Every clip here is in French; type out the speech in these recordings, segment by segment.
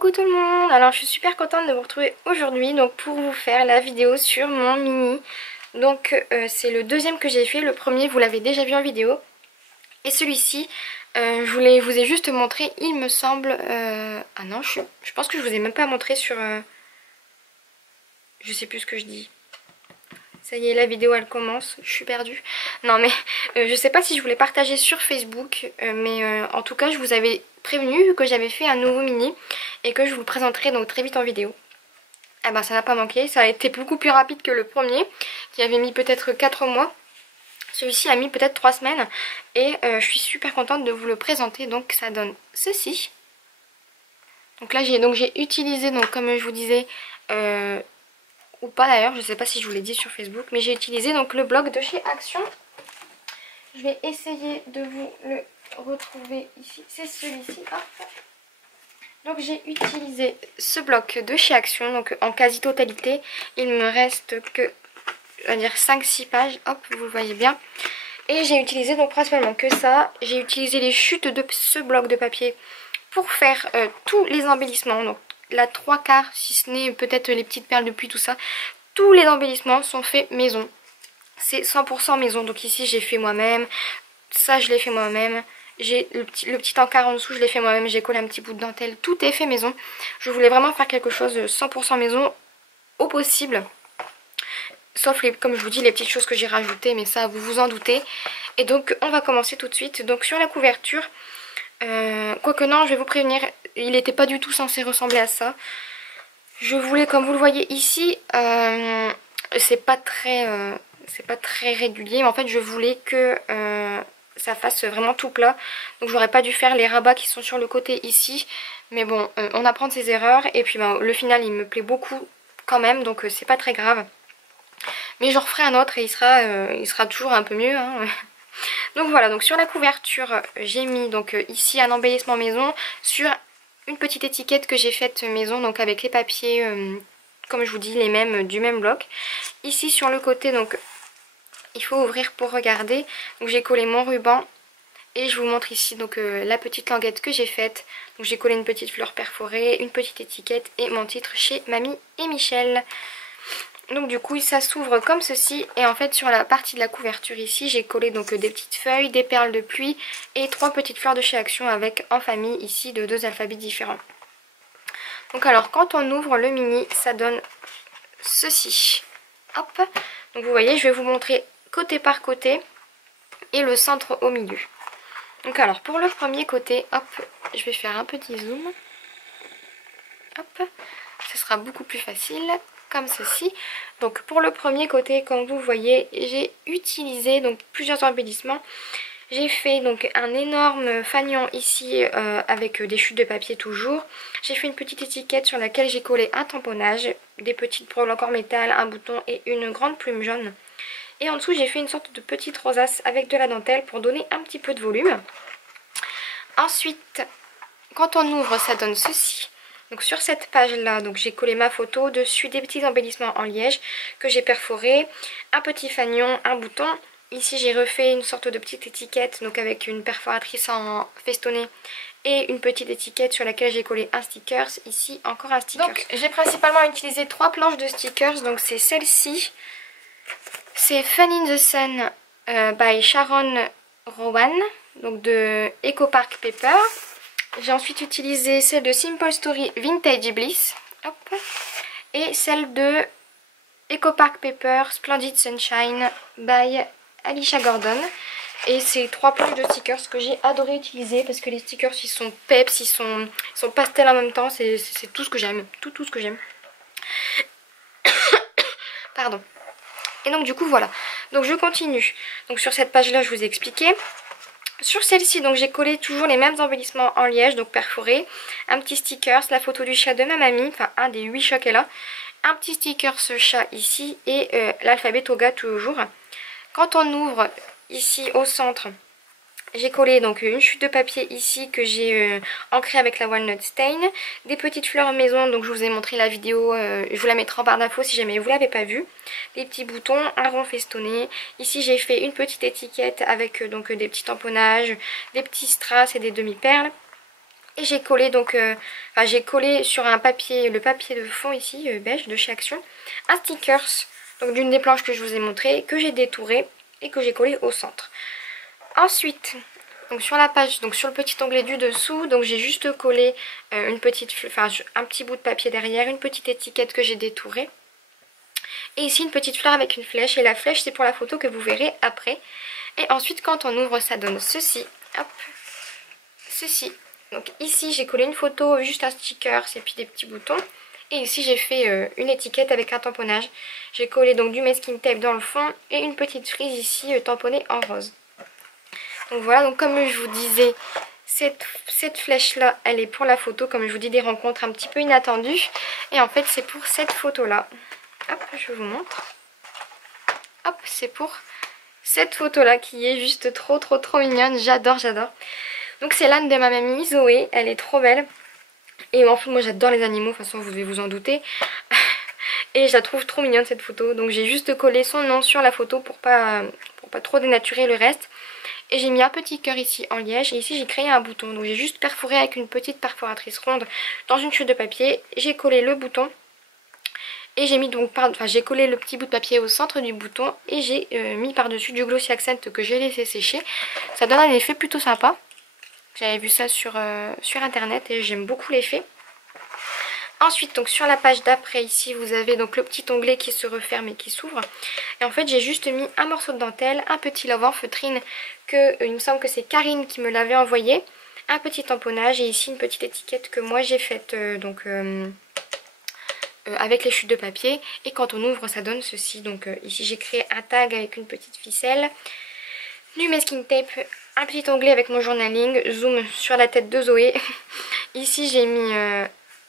Coucou tout le monde. Alors je suis super contente de vous retrouver aujourd'hui donc pour vous faire la vidéo sur mon mini. Donc c'est le deuxième que j'ai fait, le premier vous l'avez déjà vu en vidéo. Et celui-ci vous ai juste montré, il me semble... Ah non, je pense que je vous ai même pas montré sur... Je sais plus ce que je dis. Ça y est, la vidéo elle commence, je suis perdue. Non mais je sais pas si je voulais partager sur Facebook, mais en tout cas je vous avais prévenu que j'avais fait un nouveau mini et que je vous le présenterai donc très vite en vidéo. Ah ben ça n'a pas manqué, ça a été beaucoup plus rapide que le premier qui avait mis peut-être 4 mois. Celui-ci a mis peut-être 3 semaines et je suis super contente de vous le présenter. Donc ça donne ceci. Donc là j'ai utilisé, donc comme je vous disais, ou pas d'ailleurs, je sais pas si je vous l'ai dit sur Facebook, mais j'ai utilisé donc le blog de chez Action. Je vais essayer de vous le retrouver ici, c'est celui-ci. Donc j'ai utilisé ce bloc de chez Action, donc en quasi-totalité. Il me reste que, on va dire 5-6 pages, hop, vous le voyez bien. Et j'ai utilisé donc principalement que ça. J'ai utilisé les chutes de ce bloc de papier pour faire tous les embellissements. Donc la 3/4, si ce n'est peut-être les petites perles de pluie, tout ça. Tous les embellissements sont faits maison. C'est 100% maison. Donc ici j'ai fait moi-même. Ça je l'ai fait moi-même. J'ai le petit encart en dessous, je l'ai fait moi-même. J'ai collé un petit bout de dentelle. Tout est fait maison. Je voulais vraiment faire quelque chose de 100% maison au possible. Sauf les, comme je vous dis, les petites choses que j'ai rajoutées. Mais ça vous vous en doutez. Et donc on va commencer tout de suite. Donc sur la couverture, quoique non, je vais vous prévenir, il n'était pas du tout censé ressembler à ça. Je voulais, comme vous le voyez ici, c'est pas très régulier, mais en fait je voulais que ça fasse vraiment tout plat. Donc j'aurais pas dû faire les rabats qui sont sur le côté ici. Mais bon, on apprend de ses erreurs. Et puis ben, le final il me plaît beaucoup quand même, donc c'est pas très grave. Mais j'en referai un autre et il sera toujours un peu mieux, hein. Donc voilà, donc sur la couverture, j'ai mis donc ici un embellissement maison sur une petite étiquette que j'ai faite maison, donc avec les papiers, comme je vous dis, les mêmes du même bloc. Ici sur le côté, donc il faut ouvrir pour regarder. Donc j'ai collé mon ruban et je vous montre ici donc la petite languette que j'ai faite. Donc j'ai collé une petite fleur perforée, une petite étiquette et mon titre chez Mamie et Michel. Donc du coup ça s'ouvre comme ceci et en fait sur la partie de la couverture ici j'ai collé donc des petites feuilles, des perles de pluie et 3 petites fleurs de chez Action avec en famille ici de 2 alphabets différents. Donc alors quand on ouvre le mini ça donne ceci. Hop, donc vous voyez je vais vous montrer côté par côté et le centre au milieu. Donc alors pour le premier côté, hop, je vais faire un petit zoom. Hop, ce sera beaucoup plus facile. Comme ceci. Donc pour le premier côté, comme vous voyez, j'ai utilisé donc plusieurs embellissements. J'ai fait donc un énorme fanion ici avec des chutes de papier toujours. J'ai fait une petite étiquette sur laquelle j'ai collé un tamponnage, des petites breloques en métal, un bouton et une grande plume jaune. Et en dessous j'ai fait une sorte de petite rosace avec de la dentelle pour donner un petit peu de volume. Ensuite, quand on ouvre, ça donne ceci. Donc sur cette page là, donc j'ai collé ma photo, dessus des petits embellissements en liège que j'ai perforé, un petit fanion, un bouton. Ici j'ai refait une sorte de petite étiquette donc avec une perforatrice en festonné et une petite étiquette sur laquelle j'ai collé un sticker. Ici encore un sticker. Donc j'ai principalement utilisé 3 planches de stickers, donc c'est celle-ci. C'est Fun in the Sun by Sharon Rowan, donc de Eco Park Paper. J'ai ensuite utilisé celle de Simple Story Vintage Bliss. Hop. Et celle de Eco Park Paper Splendid Sunshine by Alicia Gordon. Et c'est 3 planches de stickers que j'ai adoré utiliser parce que les stickers ils sont peps, ils sont pastel en même temps. C'est tout ce que j'aime. Tout ce que j'aime. Pardon. Et donc du coup voilà. Donc je continue. Donc sur cette page là je vous ai expliqué. Sur celle-ci, donc j'ai collé toujours les mêmes embellissements en liège, donc perforés. Un petit sticker, la photo du chat de ma mamie, enfin un des 8 chats qu'elle a. Un petit sticker, ce chat ici, et l'alphabet Toga toujours. Quand on ouvre ici au centre, j'ai collé donc une chute de papier ici que j'ai ancrée avec la Walnut Stain. Des petites fleurs maison, donc je vous ai montré la vidéo, je vous la mettrai en barre d'infos si jamais vous ne l'avez pas vue. Des petits boutons, un rond festonné. Ici j'ai fait une petite étiquette avec donc des petits tamponnages, des petits strass et des demi-perles. Et j'ai collé donc, j'ai collé sur un papier, le papier de fond ici, beige de chez Action, un stickers donc d'une des planches que je vous ai montré, que j'ai détouré et que j'ai collé au centre. Ensuite, donc sur la page, donc sur le petit onglet du dessous, donc j'ai juste collé un petit bout de papier derrière, une petite étiquette que j'ai détourée. Et ici une petite fleur avec une flèche, et la flèche c'est pour la photo que vous verrez après. Et ensuite quand on ouvre ça donne ceci, hop, ceci. Donc ici j'ai collé une photo, juste un sticker et puis des petits boutons. Et ici j'ai fait une étiquette avec un tamponnage. J'ai collé donc du masking tape dans le fond et une petite frise ici tamponnée en rose. Donc voilà, donc comme je vous disais, cette flèche là elle est pour la photo, comme je vous dis, des rencontres un petit peu inattendues. Et en fait c'est pour cette photo là. Hop, je vous montre. Hop, c'est pour cette photo là qui est juste trop mignonne. J'adore. Donc c'est l'âne de ma mamie Zoé, elle est trop belle. Et en fait moi j'adore les animaux, de toute façon vous devez vous en douter. Et je la trouve trop mignonne cette photo. Donc j'ai juste collé son nom sur la photo pour pas trop dénaturer le reste. Et j'ai mis un petit cœur ici en liège. Et ici j'ai créé un bouton. Donc j'ai juste perforé avec une petite perforatrice ronde dans une chute de papier. J'ai collé le bouton. Et j'ai mis donc j'ai collé le petit bout de papier au centre du bouton. Et j'ai mis par dessus du glossy accent que j'ai laissé sécher. Ça donne un effet plutôt sympa. J'avais vu ça sur internet et j'aime beaucoup l'effet. Ensuite, donc sur la page d'après ici, vous avez donc le petit onglet qui se referme et qui s'ouvre. Et en fait, j'ai juste mis un morceau de dentelle, un petit love en feutrine que il me semble que c'est Karine qui me l'avait envoyé, un petit tamponnage et ici une petite étiquette que moi j'ai faite avec les chutes de papier. Et quand on ouvre, ça donne ceci. Donc ici, j'ai créé un tag avec une petite ficelle, du masking tape, un petit onglet avec mon journaling, zoom sur la tête de Zoé. Ici, j'ai mis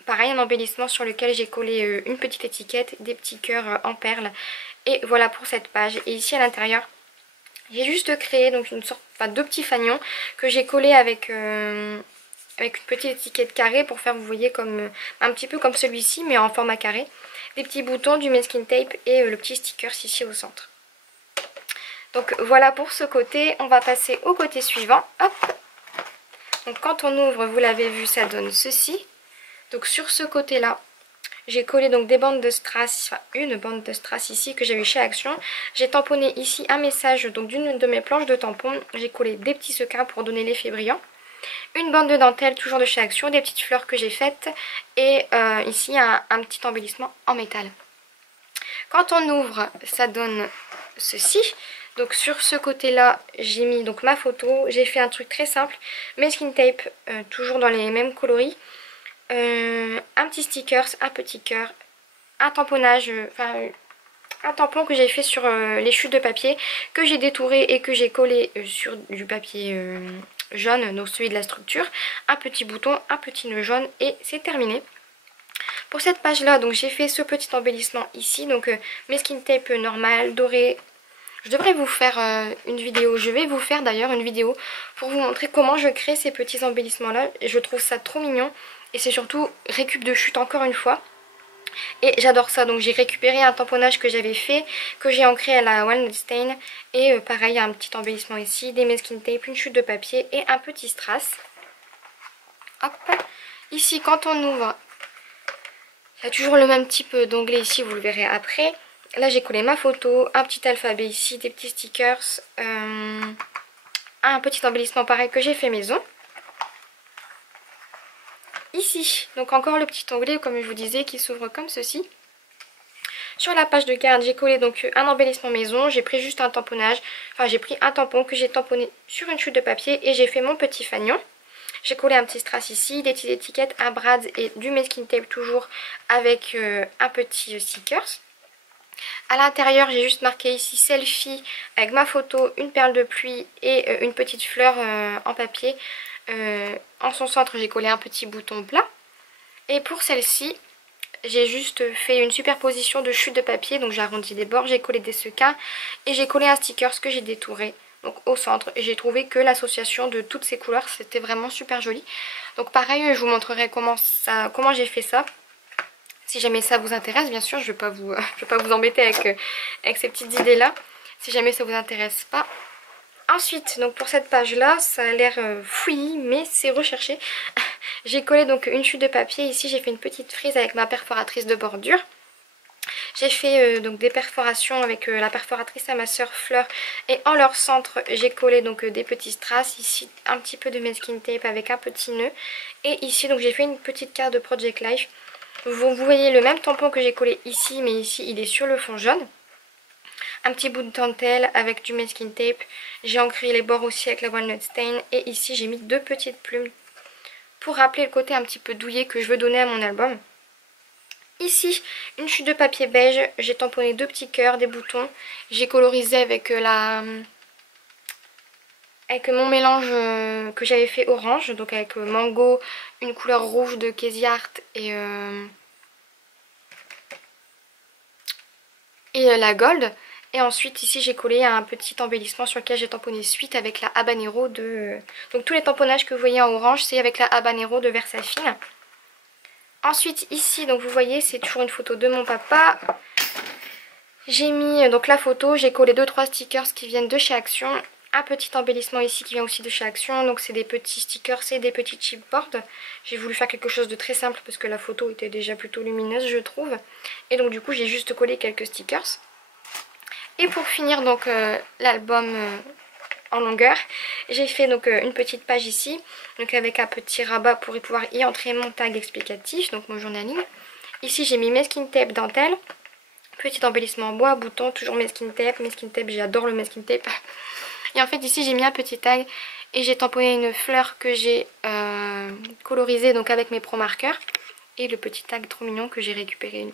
pareil un embellissement sur lequel j'ai collé une petite étiquette, des petits cœurs en perles. Et voilà pour cette page. Et ici à l'intérieur, j'ai juste créé donc deux petits fanions que j'ai collés avec une petite étiquette carrée pour faire, vous voyez, comme un petit peu comme celui-ci mais en format carré. Des petits boutons, du masking tape et le petit sticker ici au centre. Donc voilà pour ce côté. On va passer au côté suivant. Hop. Donc quand on ouvre, vous l'avez vu, ça donne ceci. Donc sur ce côté là, j'ai collé donc des bandes de strass, enfin une bande de strass ici que j'ai eu chez Action. J'ai tamponné ici un message donc d'une de mes planches de tampons. J'ai collé des petits sequins pour donner l'effet brillant. Une bande de dentelle toujours de chez Action, des petites fleurs que j'ai faites. Et ici un petit embellissement en métal. Quand on ouvre, ça donne ceci. Donc sur ce côté là, j'ai mis donc ma photo. J'ai fait un truc très simple, masking tape, toujours dans les mêmes coloris. Un petit stickers, un petit cœur, un tamponnage, un tampon que j'ai fait sur les chutes de papier, que j'ai détouré et que j'ai collé sur du papier jaune, donc celui de la structure, un petit bouton, un petit nœud jaune et c'est terminé. Pour cette page là, donc j'ai fait ce petit embellissement ici, donc masking tape normal, doré. Je devrais vous faire une vidéo, je vais vous faire d'ailleurs une vidéo pour vous montrer comment je crée ces petits embellissements là. Et je trouve ça trop mignon. Et c'est surtout récup de chute encore une fois. Et j'adore ça. Donc j'ai récupéré un tamponnage que j'avais fait, que j'ai ancré à la Walnut Stain. Et pareil, un petit embellissement ici, des masking tape, une chute de papier et un petit strass. Hop. Ici, quand on ouvre, il y a toujours le même type d'onglet ici, vous le verrez après. Là j'ai collé ma photo, un petit alphabet ici, des petits stickers, un petit embellissement pareil que j'ai fait maison. Ici, donc encore le petit onglet comme je vous disais qui s'ouvre comme ceci. Sur la page de garde, j'ai collé donc un embellissement maison, j'ai pris juste un tamponnage, enfin j'ai pris un tampon que j'ai tamponné sur une chute de papier et j'ai fait mon petit fanion. J'ai collé un petit strass ici, des petites étiquettes, un brads et du masking tape toujours avec un petit stickers. À l'intérieur, j'ai juste marqué ici selfie avec ma photo, une perle de pluie et une petite fleur en papier. En son centre, j'ai collé un petit bouton plat. Et pour celle-ci, j'ai juste fait une superposition de chutes de papier. Donc j'ai arrondi les bords, j'ai collé des sequins et j'ai collé un sticker que j'ai détouré donc au centre. Et j'ai trouvé que l'association de toutes ces couleurs, c'était vraiment super joli. Donc pareil, je vous montrerai comment j'ai fait ça. Si jamais ça vous intéresse, bien sûr, je vais pas vous embêter avec ces petites idées là. Si jamais ça vous intéresse pas, Ensuite, donc pour cette page là, ça a l'air fouillis mais c'est recherché. J'ai collé donc une chute de papier, ici j'ai fait une petite frise avec ma perforatrice de bordure. J'ai fait donc des perforations avec la perforatrice à ma soeur Fleur et en leur centre j'ai collé donc des petits strass, ici un petit peu de masking tape avec un petit nœud et ici donc j'ai fait une petite carte de Project Life. Vous voyez le même tampon que j'ai collé ici mais ici il est sur le fond jaune. Un petit bout de dentelle avec du masking tape, j'ai ancré les bords aussi avec la walnut stain et ici j'ai mis deux petites plumes pour rappeler le côté un petit peu douillet que je veux donner à mon album. Ici, une chute de papier beige, j'ai tamponné deux petits cœurs, des boutons. J'ai colorisé avec avec mon mélange que j'avais fait orange, donc avec mango, une couleur rouge de Casey Art et la gold. Et ensuite ici j'ai collé un petit embellissement sur lequel j'ai tamponné suite avec la habanero de... Donc tous les tamponnages que vous voyez en orange c'est avec la habanero de Versafine. Ensuite ici donc vous voyez c'est toujours une photo de mon papa. J'ai mis donc la photo, j'ai collé 2-3 stickers qui viennent de chez Action. Un petit embellissement ici qui vient aussi de chez Action. Donc c'est des petits stickers et des petits chipboards. J'ai voulu faire quelque chose de très simple parce que la photo était déjà plutôt lumineuse je trouve. Et donc du coup j'ai juste collé quelques stickers. Et pour finir donc l'album en longueur, j'ai fait donc une petite page ici. Donc avec un petit rabat pour pouvoir y entrer mon tag explicatif, donc mon journaling. Ici j'ai mis masking tape dentelle. Petit embellissement en bois, bouton, toujours masking tape, j'adore le masking tape. Et en fait ici j'ai mis un petit tag et j'ai tamponné une fleur que j'ai colorisée donc avec mes pro marqueurs. Et le petit tag trop mignon que j'ai récupéré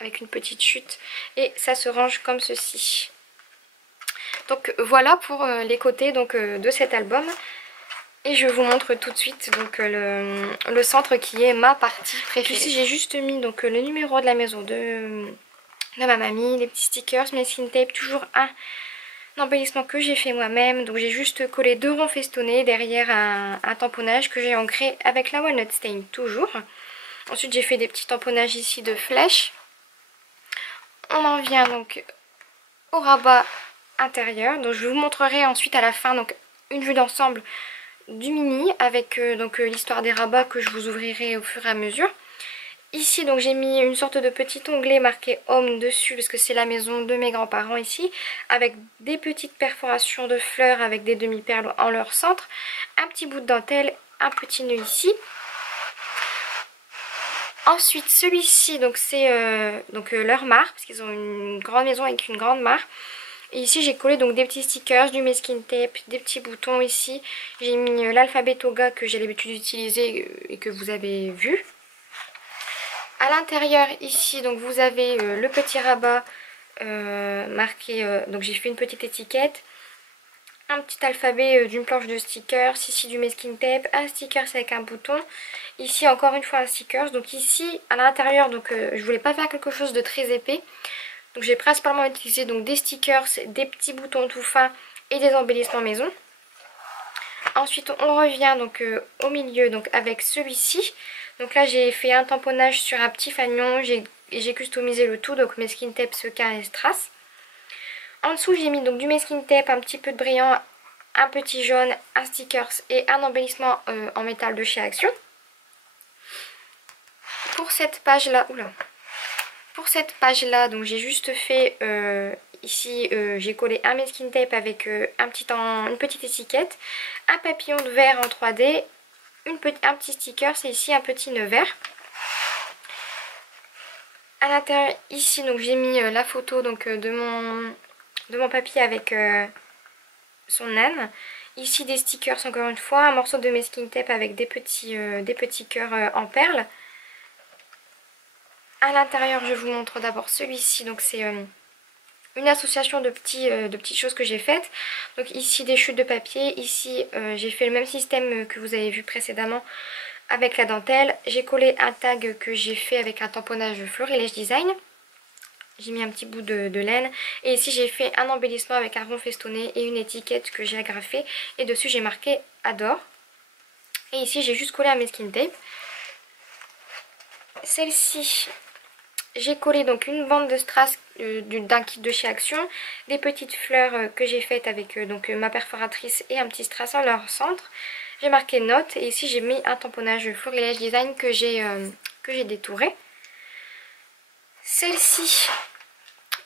avec une petite chute. Et ça se range comme ceci. Donc voilà pour les côtés donc, de cet album. Et je vous montre tout de suite donc, le centre qui est ma partie préférée. Ici j'ai juste mis donc, le numéro de la maison de ma mamie, les petits stickers, masking tape, toujours un embellissement que j'ai fait moi-même. Donc j'ai juste collé deux ronds festonnés derrière un tamponnage que j'ai ancré avec la walnut stain toujours. Ensuite j'ai fait des petits tamponnages ici de flèches. On en vient donc au rabat intérieur. Donc je vous montrerai ensuite à la fin donc une vue d'ensemble du mini avec l'histoire des rabats que je vous ouvrirai au fur et à mesure. Ici donc j'ai mis une sorte de petit onglet marqué home dessus parce que c'est la maison de mes grands-parents ici, avec des petites perforations de fleurs avec des demi-perles en leur centre, un petit bout de dentelle, un petit nœud ici. Ensuite celui-ci donc c'est leur mare parce qu'ils ont une grande maison avec une grande mare. Et ici j'ai collé donc des petits stickers, du masking tape, des petits boutons ici. J'ai mis l'alphabet Toga que j'ai l'habitude d'utiliser et que vous avez vu. À l'intérieur ici donc vous avez le petit rabat marqué, donc j'ai fait une petite étiquette. Un petit alphabet d'une planche de stickers, ici du masking tape, un stickers avec un bouton. Ici encore une fois un stickers. Donc ici à l'intérieur donc je voulais pas faire quelque chose de très épais. Donc j'ai principalement utilisé donc des stickers, des petits boutons tout fins et des embellissements maison. Ensuite on revient donc au milieu donc avec celui-ci. Donc là j'ai fait un tamponnage sur un petit fanion, j'ai customisé le tout, donc masking tape, sequin et strass. En dessous j'ai mis donc du masking tape, un petit peu de brillant, un petit jaune, un stickers et un embellissement en métal de chez Action. Pour cette page là, donc j'ai juste fait ici j'ai collé un masking tape avec une petite étiquette, un papillon de verre en 3D, un petit sticker, c'est ici un petit nœud vert. À l'intérieur ici donc j'ai mis la photo donc, de mon papy avec son âne. Ici des stickers encore une fois, un morceau de masking tape avec des petits cœurs en perles. À l'intérieur je vous montre d'abord celui-ci, donc c'est une association de petites choses que j'ai faites. Donc ici des chutes de papier, ici j'ai fait le même système que vous avez vu précédemment avec la dentelle. J'ai collé un tag que j'ai fait avec un tamponnage Florilège Design. J'ai mis un petit bout de laine et ici j'ai fait un embellissement avec un rond festonné et une étiquette que j'ai agrafée et dessus j'ai marqué Adore. Et ici j'ai juste collé un masking tape. Celle-ci j'ai collé donc une bande de strass d'un kit de chez Action, des petites fleurs que j'ai faites avec donc ma perforatrice et un petit strass en leur centre. J'ai marqué notes et ici j'ai mis un tamponnage Florilège Design que j'ai détouré. Celle-ci,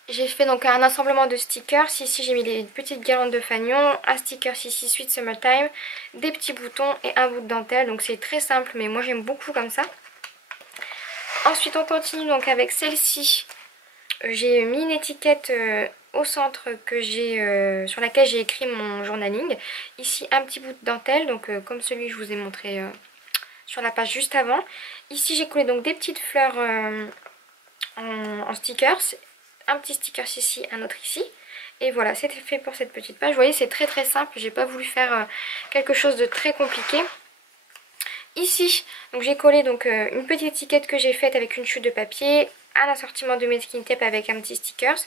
j'ai fait donc un assemblement de stickers. Ici j'ai mis des petites guirlandes de fanion, un sticker ici Sweet Summertime, des petits boutons et un bout de dentelle. Donc c'est très simple mais moi j'aime beaucoup comme ça. Ensuite on continue donc avec celle-ci. J'ai mis une étiquette au centre sur laquelle j'ai écrit mon journaling. Ici un petit bout de dentelle, donc comme celui que je vous ai montré sur la page juste avant. Ici j'ai collé donc des petites fleurs en stickers. Un petit sticker ici, un autre ici. Et voilà, c'était fait pour cette petite page. Vous voyez, c'est très très simple. J'ai pas voulu faire quelque chose de très compliqué. Ici, donc j'ai collé donc une petite étiquette que j'ai faite avec une chute de papier, un assortiment de masking tape avec un petit stickers.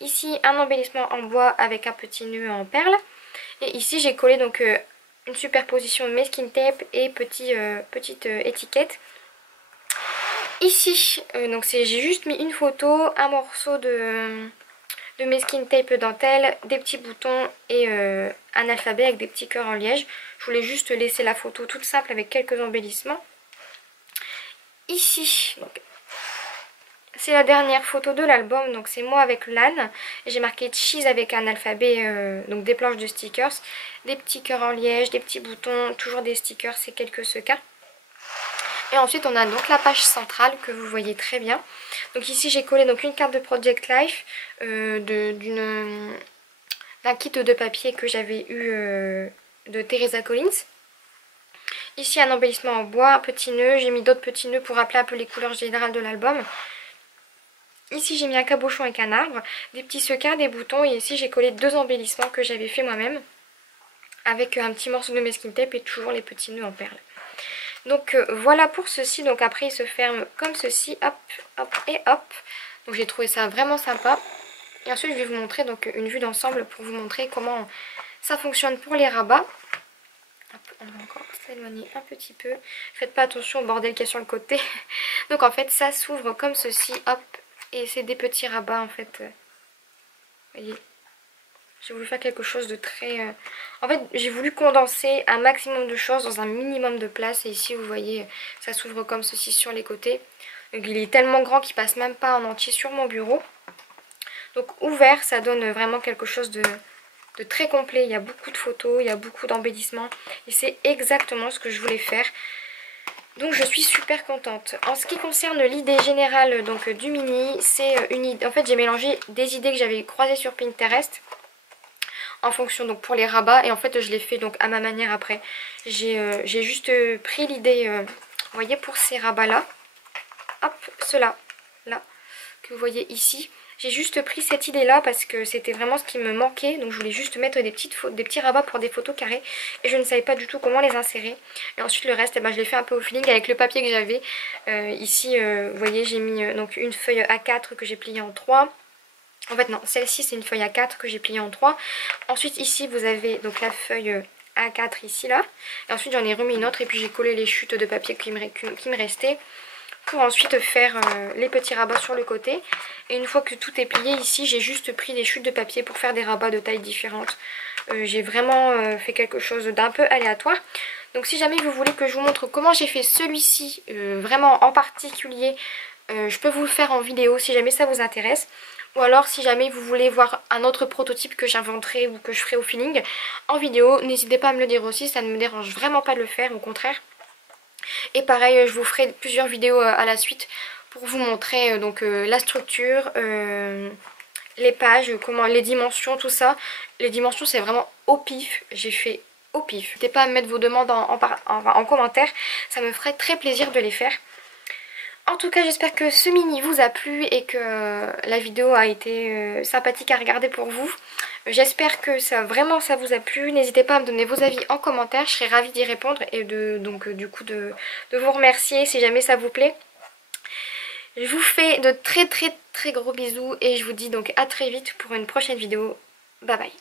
Ici, un embellissement en bois avec un petit nœud en perles. Et ici, j'ai collé donc une superposition de masking tape et petite étiquette. Ici, donc j'ai juste mis une photo, un morceau de masking tape dentelle, des petits boutons et un alphabet avec des petits cœurs en liège. Je voulais juste laisser la photo toute simple avec quelques embellissements. Ici, c'est la dernière photo de l'album, donc c'est moi avec l'âne. J'ai marqué cheese avec un alphabet, donc des planches de stickers, des petits cœurs en liège, des petits boutons, toujours des stickers et quelques sequins. Et ensuite on a donc la page centrale que vous voyez très bien. Donc ici j'ai collé donc une carte de Project Life d'un kit de papier que j'avais eu de Teresa Collins. Ici un embellissement en bois, un petit nœud, j'ai mis d'autres petits nœuds pour rappeler un peu les couleurs générales de l'album. Ici j'ai mis un cabochon avec un arbre, des petits sequins, des boutons et ici j'ai collé deux embellissements que j'avais fait moi-même avec un petit morceau de masking tape et toujours les petits nœuds en perles. Donc voilà pour ceci, donc après il se ferme comme ceci, hop, hop et hop. Donc j'ai trouvé ça vraiment sympa. Et ensuite je vais vous montrer donc une vue d'ensemble pour vous montrer comment ça fonctionne pour les rabats. Hop, on va encore s'éloigner un petit peu. Faites pas attention au bordel qu'il y a sur le côté. Donc en fait ça s'ouvre comme ceci, hop, et c'est des petits rabats en fait. Vous voyez, j'ai voulu faire quelque chose de très... En fait j'ai voulu condenser un maximum de choses dans un minimum de place. Et ici vous voyez ça s'ouvre comme ceci sur les côtés. Donc il est tellement grand qu'il passe même pas en entier sur mon bureau. Donc ouvert ça donne vraiment quelque chose de très complet. Il y a beaucoup de photos, il y a beaucoup d'embellissements. Et c'est exactement ce que je voulais faire. Donc je suis super contente. En ce qui concerne l'idée générale donc, du mini, c'est une idée. En fait j'ai mélangé des idées que j'avais croisées sur Pinterest. En fonction donc pour les rabats. Et en fait je l'ai fait donc à ma manière après. J'ai juste pris l'idée, vous voyez, pour ces rabats là. Hop, ceux-là, là, que vous voyez ici. J'ai juste pris cette idée là parce que c'était vraiment ce qui me manquait. Donc je voulais juste mettre des petits rabats pour des photos carrées. Et je ne savais pas du tout comment les insérer. Et ensuite le reste, je l'ai fait un peu au feeling avec le papier que j'avais. Ici vous voyez j'ai mis donc une feuille A4 que j'ai pliée en 3. En fait non, celle-ci c'est une feuille A4 que j'ai pliée en 3. Ensuite ici vous avez donc la feuille A4 ici là. Et ensuite j'en ai remis une autre et puis j'ai collé les chutes de papier qui me restaient. Pour ensuite faire les petits rabats sur le côté. Et une fois que tout est plié ici, j'ai juste pris des chutes de papier pour faire des rabats de tailles différentes. J'ai vraiment fait quelque chose d'un peu aléatoire. Donc si jamais vous voulez que je vous montre comment j'ai fait celui-ci, vraiment en particulier, je peux vous le faire en vidéo si jamais ça vous intéresse. Ou alors si jamais vous voulez voir un autre prototype que j'inventerai ou que je ferai au feeling en vidéo, n'hésitez pas à me le dire aussi, ça ne me dérange vraiment pas de le faire, au contraire. Et pareil je vous ferai plusieurs vidéos à la suite pour vous montrer donc la structure, les pages, comment, les dimensions, tout ça. Les dimensions c'est vraiment au pif, j'ai fait au pif. N'hésitez pas à me mettre vos demandes en commentaire, ça me ferait très plaisir de les faire. En tout cas j'espère que ce mini vous a plu et que la vidéo a été sympathique à regarder pour vous. J'espère que ça vous a plu. N'hésitez pas à me donner vos avis en commentaire, je serais ravie d'y répondre et donc du coup de vous remercier si jamais ça vous plaît. Je vous fais de très gros bisous et je vous dis donc à très vite pour une prochaine vidéo. Bye bye.